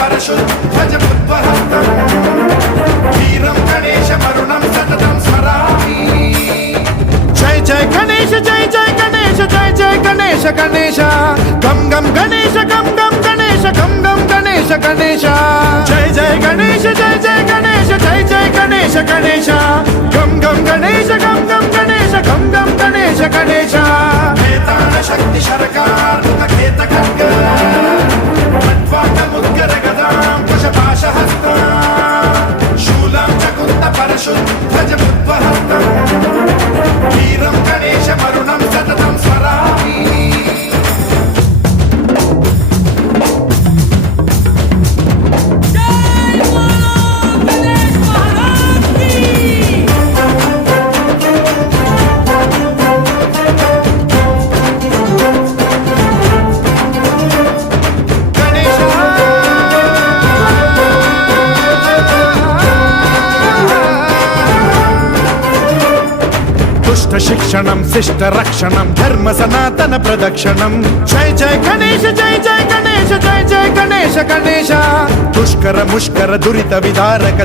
परशुध्वजमुद्वहन्तम् वीरं गणेश मरुणं सततं स्मरामि। जय जय गणेश जय जय गणेश जय जय गणेश गणेश गम गम गणेश गम गम गणेश गम गम गणेश गणेश जय जय गणेश जय जय गणेश जय जय गणेश गणेश गम गम गणेश गम गम गणेश गम गम गणेश गणेश वेतान शक्ति शरकार खेत खड्ग खट्वाङ्गमुद्गर गदां कुशपाशहस्तां शूलं च कुन्त परशुध्वजमुद्वहन्तम् वीरं गणेश मरुणं सततं स्मरामि। शिक्षणं शिष्ट रक्षणं धर्म सनातन प्रदक्षिणं जय जय गणेश जय जय गणेश जय जय गणेश गणेश दुष्कर मुष्कर दुरित विदारक